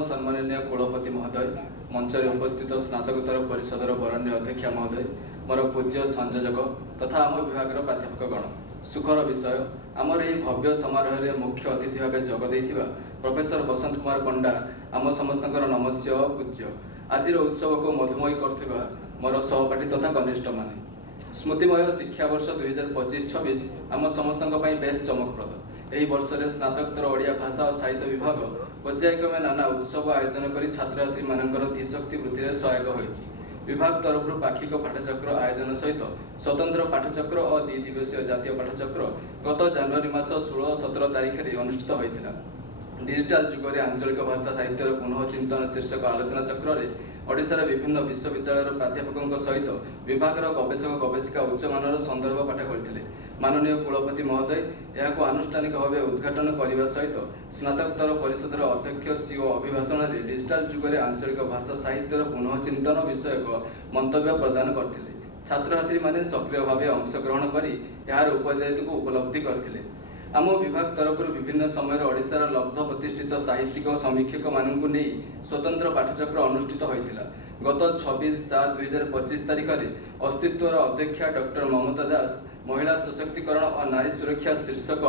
सम्माननीय कुलपति महोदय, मंचर उपस्थित स्नातकोत्तर परिषदर बरण्य अध्यक्षा महोदय, मोर पूज्य संयोजक तथा आम विभाग प्राध्यापकगण, सुखर विषय आमर यह भव्य समारोह में मुख्य अतिथि भाव जगद प्रोफेसर बसंत कुमार पंडा आम समस्त नमस्य पूज्य। आज उत्सव को मधुमयी कर मोर सहपाठी तथा कनिष्ठ माने स्मृतिमय शिक्षा वर्ष 2025-26 आम समस्त बेस चमकप्रद। यही वर्ष में स्नातकोत्तर ओडिया भाषा और साहित्य विभाग पर्यायक्रमे नाना उत्सव आयोजन कर छात्र छात्री मानकर धीशक्ति वृद्धि में सहायक होइछि। विभाग तरफ पाक्षिक पाठचक्र आयोजन सहित स्वतंत्र पाठचक्र और 2 दिवसीय जातीय पाठचक्र गत जनवरी मास 16-17 तारीख में अनुष्ठित होता। डिजिटाल जुग में आंचलिक भाषा साहित्यर पुनः चिंतन शीर्षक आलोचना चक्र में ओडिशार विभिन्न विश्वविद्यालय प्राध्यापकों सहित विभाग गवेषक गवेषिका उच्चमानर संदर्भ पाठ करते। माननीय कुलपति महोदय यह आनुष्ठानिक भाव उद्घाटन करने सहित स्नातकोत्तर परिषदर अध्यक्ष सीओ अभिभाषण में डिजिटाल जुग में आंचलिक भाषा साहित्यर पुनः चिंतन विषयक मंतव्य प्रदान करते। छात्र छात्री माने सक्रिय भाव अंशग्रहण कर यार उपदायित्व को उपलब्धि करते। आम विभाग तरफ विभिन्न समय ओडिशार लब्ध प्रतिष्ठित साहित्यिक और समीक्षक मानू नहीं स्वतंत्र पाठचक्र अनुष्ठित होता। गत 26/7/2025 तारीख में अस्तित्वर अध्यक्षा डॉक्टर ममता दास महिला सशक्तिकरण और नारी सुरक्षा शीर्षक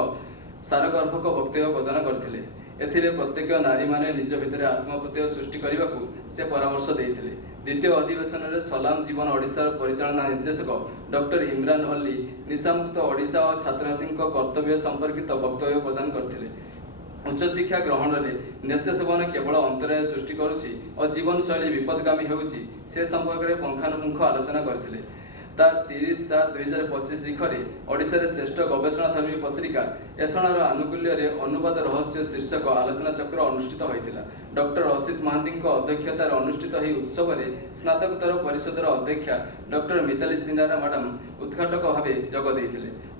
सारगर्भक वक्तव्य प्रदान करते। एथिरे प्रत्येक नारी माने निज भितर आत्मप्रत्यय सृष्टि करने को से परामर्श देते। द्वितीय अधिवेशन में सलाम जीवन ओडिशार परिचालना निर्देशक डॉक्टर इमरान अली निशामुक्त ओडिशा और छात्र छात्री कर्तव्य संपर्कित वक्तव्य प्रदान करते। उच्च शिक्षा ग्रहण में निश्चय सेवन केवल अंतराय सृष्टि करुच्ची और जीवन शैली विपदगामी होउची से संपर्क में पुंखानुपुंख आलोचना करते। 30/7/2025 तारीख में ओडिशा श्रेष्ठ गवेषणाधर्मी पत्रिका एसणार आनुकूल्य अनुवाद रहस्य शीर्षक आलोचना चक्र अनुष्ठित होता। डॉक्टर असित महांती अध्यक्षतार अनुष्ठित ही उत्सव में स्नातकोत्तर परिषदर अध्यक्षा डॉक्टर मिताली चिन्नारा मैडम उद्घाटक भाव जगद।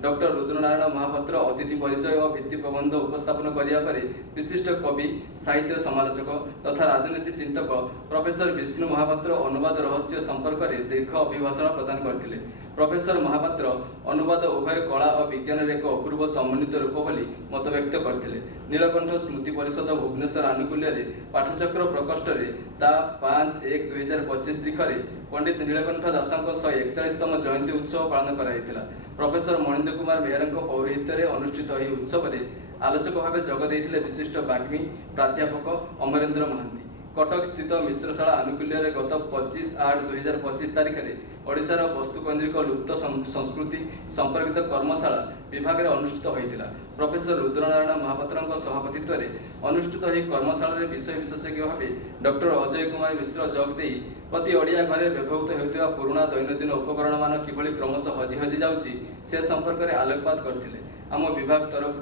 डॉक्टर रुद्रनारायण महापात्र अतिथि परिचय और भित्ति प्रबंध उपस्थापन करने विशिष्ट कवि साहित्य समालोचक तथा राजनीति चिंतक प्रोफेसर विष्णु महापात्र अनुवाद रहस्य संपर्क में दीर्घ अभिभाषण प्रदान करते। प्रोफेसर महापात्र अनुवाद उभय कला और विज्ञान एक अपूर्व समन्वित रूप बोली मत व्यक्त करते। नीलकंठ स्मृति परिषद भुवनेश्वर आनुकूल्य पाठचक्र प्रकोष्ठ में ता 5/1/2025 तारीख में पंडित नीलकंठ दास 141तम जयंती उत्सव पालन कराइथिला। प्रोफेसर मणिन्द्र कुमार मेहर पौरोहित्य अनुष्ठित यह उत्सव में आलोचक भाव जगद विशिष्ट बाग्मी प्राध्यापक अमरेन्द्र महांती। कटक स्थित मिश्रशाला आनुकूल्य गत 25/8/2025 तारीख में ओडिशार वस्तुकेन्द्रिक लुप्त संस्कृति संपर्कित कर्मशाला विभाग में अनुष्ठित होता। प्रोफेसर रुद्रनारायण महापात्र सभापतित्व में अनुष्ठित ही कर्मशाला विषय विशेषज्ञ भाव डॉक्टर अजय कुमार मिश्र जोगदे प्रति ओडिया घरे व्यवहृत होता पुराणा दैनंदिन उपकरण मान किभली क्रमशः हजि हजि जाउछि से संपर्क में आलोकपात करते। आम विभाग तरफ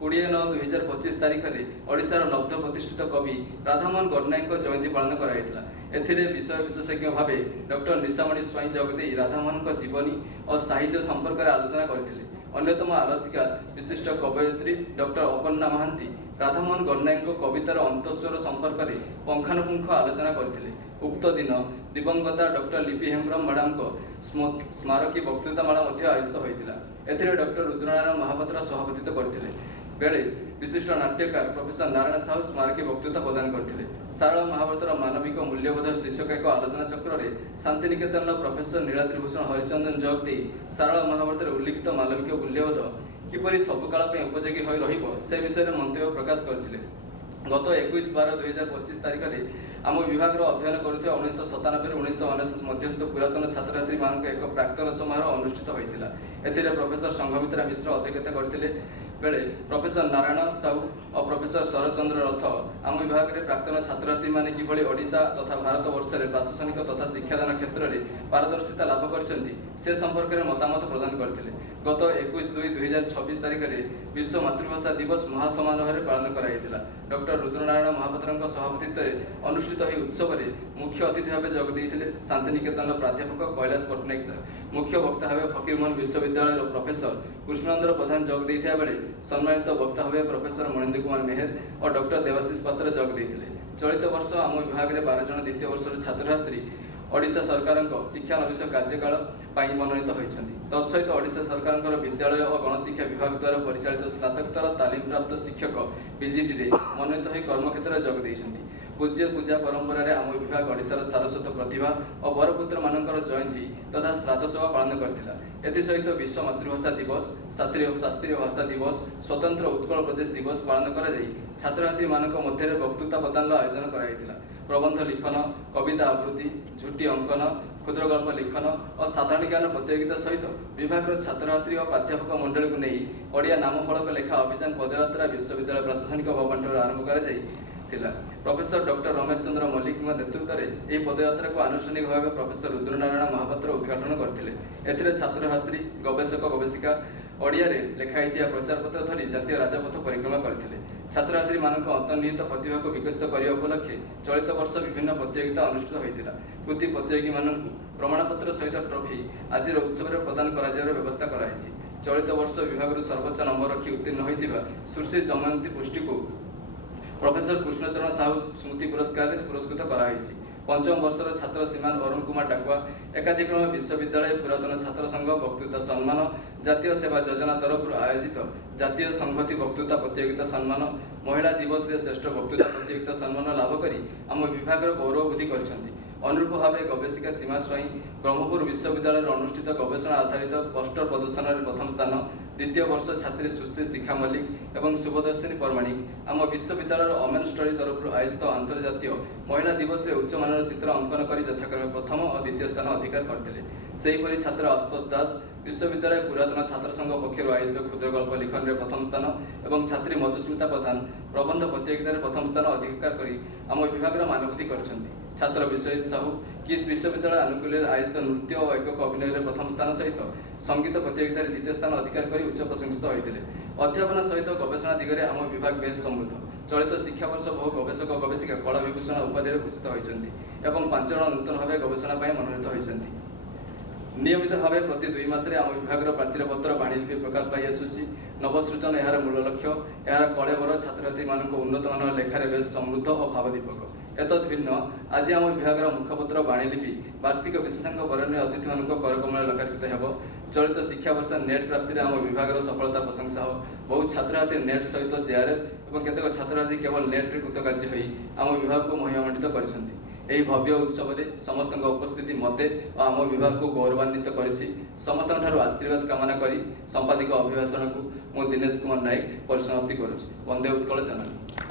20/9/2025 तारीख में ओडिशार लब्ध प्रतिष्ठित कवि राधामोहन गडनायक जयंती पालन कराइथिला। एथिरे विषय विशेषज्ञ भाव डॉक्टर निशामणी स्वाई जगदे राधामोहन जीवनी और साहित्य संपर्क में आलोचना करते। अन्यतम आलोचिका विशिष्ट कवयित्री डॉक्टर अपर्णा महांती राधामोहन गडनायक कवितार अंतस्वर संपर्क में पुंखानुपुंख आलोचना करते। उक्त दिन दिवंगता डॉक्टर लिपि हेम्ब्रम मैडम स्मारकी वक्तृतामाला आयोजित होता। एथिरे डॉक्टर रुद्रनारायण महापात्र सभापतित्व करते बेले विशिष्ट नाट्यकार प्रोफेसर नारायण साहू स्मारकी वक्तृता प्रदान करते। सारला महाभारतर मानविक मूल्यबोध शीर्षक एक आलोचना चक्र में शांतिनिकेतन प्रोफेसर नीलाद्रिभूषण हरिचंदन जगदे सारला महाभारत उल्लिखित मानविक मूल्यबोध किपरि सबकाल उपयोगी हो रहिबो से विषय में मंतव्य प्रकाश करते। गत 21/12/2025 तारीख में आम विभाग अध्ययन करुवा 1997-1999 मध्यस्थ पुरातन छात्र छात्री मान एक प्राक्तन समारोह अनुष्ठित होता। एथिरे प्रोफेसर संघमित्रा मिश्र अध्यक्षता करते बेले प्रोफेसर नारायण साहू और प्रोफेसर शरचंद्र रथ आम विभाग में प्राक्तन छात्र छात्री माने किभली ओडिशा तथा भारत वर्ष में प्रशासनिक तथा शिक्षादान क्षेत्र में पारदर्शिता लाभ करछन्ति से संपर्क में मतामत प्रदान करते। गत 21/2/2026 तारीख में विश्व मातृभाषा दिवस महासमारोह पालन कराइथिला। डॉक्टर रुद्रनारायण महापात्र सभापतित्व में अनुष्ठित ही उत्सव में मुख्य अतिथि भाव जगदे शांतिनिकेतन प्राध्यापक कैलाश पट्टनायक सर, मुख्य वक्ता भाव फकीरमोहन विश्वविद्यालय प्रोफेसर कृष्णेन्द्र प्रधान जगदे बेले सम्मानित वक्ता भाव प्रोफेसर मणिन्द्र कुमार मेहर और डॉक्टर देवाशीष पात्र जगदे। चलित वर्ष आम विभाग में 12 जन द्वितीय वर्ष छात्र छात्री ओडिशा सरकार शिक्षानविश कार्यकाल मनोनीत होती। तत्सहित ओडिशा सरकार विद्यालय और गणशिक्षा विभाग द्वारा परिचालित स्नातकोत्तर तालीम प्राप्त शिक्षक पीजीटी मनोनीत हो कर्मक्षेत्र जोग देइछन्ति। पूज्य पूजा परंपरा आम विभाग ओडिशार सारस्वत प्रतिभा और बरपुत्र मानकर जयंती तथा श्राद्ध सभा पालन करथिला। एथिसहित विश्व मातृभाषा दिवस, शास्त्रीय भाषा दिवस, स्वतंत्र उत्कल प्रदेश दिवस पालन करा जाई छात्र छात्री मानक मध्य वक्तृता प्रदान आयोजन कराइथिला। प्रबंध लिखन, कविता आवृत्ति, झुटी अंकन, क्षुद्र गल्प लिखन और साधारण ज्ञान प्रतियोगिता सहित विभाग छात्र छात्री और प्राध्यापक मंडली को नहीं ओडिया नामफलक लेखा अभियान पदयात्रा विश्वविद्यालय प्रशासनिक भवन आरंभ कर प्रोफेसर डॉक्टर रमेश चंद्र मल्लिक नेतृत्व में यह पदयात्रा को आनुष्ठानिक भाव प्रोफेसर रुद्रनारायण महापात्र उद्घाटन करते। छात्र छात्री गवेषक गवेषिका ओडिया लेखाई प्रचार पत्र धरी जातीय राजपथ परिक्रमा करते। छात्र छात्री मानक अंतर्निहित प्रतिभा को विकसित करने उपलक्षे चलित वर्ष विभिन्न प्रतियोगिता अनुष्ठित होता। कृति प्रतियोगी मानक प्रमाणपत्र सहित ट्रॉफी आज उत्सव में प्रदान कर व्यवस्था कराई। चलित वर्ष विभाग सर्वोच्च नंबर रखी उत्तीर्ण होता सुश्री दमयंती पुष्टि को प्रोफेसर कृष्णचरण साहू स्मृति पुरस्कार से पुरस्कृत कराई। पंचम वर्षर छात्र श्रीमान अरुण कुमार डाकुआ एकाधिक्रम विश्वविद्यालय पुरातन छात्र संघ वक्तृता सम्मान, जातीय सेवा योजना तरफ आयोजित जातीय संहति वक्तृता प्रतियोगिता सम्मान, महिला दिवस रे श्रेष्ठ वक्तृता प्रतियोगिता सम्मान लाभ करी आम विभाग गौरव वृद्धि करछन्ति। अनुरूप भाव गवेषिका सीमा स्वाई ब्रह्मपुर विश्वविद्यालय अनुष्ठित गवेषणा आधारित पोस्टर प्रदर्शन में प्रथम स्थान, द्वितीय वर्ष छात्री सुश्री शिखा मल्लिक एवं शुभदर्शिनी परमाणिक आम विश्वविद्यालय ओमेन स्टडी तरफ आयोजित अंतर्जातीय महिला दिवस में उच्च मानर चित्र अंकन कर यथाक्रमे प्रथम और द्वितीय स्थान अधिकार करते। सेहीपरि छात्र आशुतोष दास विश्वविद्यालय पुरातन छात्र संघ पक्षर आयोजित क्षुद्र गल्प लिखन में प्रथम स्थान और छात्री मधुस्मिता प्रधान प्रबंध प्रतियोगिता प्रथम स्थान अधिकार कर आम विभाग मानवृद्धि करछन्ति। छात्र विश्वजित साहू किस विश्वविद्यालय आनुकूल्य आयोजित नृत्य और एकक अभिनय में प्रथम स्थान सहित संगीत प्रतियोगिता द्वितीय स्थान अधिकार कर उच्च प्रशंसित होते। अध्यापन सहित गवेषणा दिगरे आम विभाग बेस समृद्ध। चलित शिक्षा वर्ष बहु गवेषक गवेषिका कला विभूषण उपाधि भूषित होती और 5 जन नूतन भाव गवेषणा मनोनीत होती। नियमित भाव प्रति 2 मासरे आम विभाग प्राचीर पत्र बाणीलिपि प्रकाश पाई आसुची। नवसृजन यार मूल लक्ष्य, यार कलेवर छात्र छात्री मानक उन्नत मान लेखार बेस समृद्ध और भावदीपक। एतद भिन्न आज आम विभाग मुखपत्र बाणीलिपि वार्षिक विशेषज्ञ बरण्य अतिथि मान करकमल लोकार्पित हो। चलित शिक्षा वर्ष नेट प्राप्ति आम विभाग सफलता प्रशंसा हो। बहु छात्र छात्री नेट सहित जेआरएफ और केतक छात्र छात्री केवल नेट रे कृतकार्य होई आम विभाग को महिमामंडित करछन्ति। यही भव्य उत्सव में समस्त उपस्थिति मते और आम विभाग को गौरवान्वित करिछि। समस्त आशीर्वाद कामना करी संपादिक अभिभाषण को मु दिनेश कुमार नायक परिसमाप्ति करुछि। वंदे उत्कल जननी।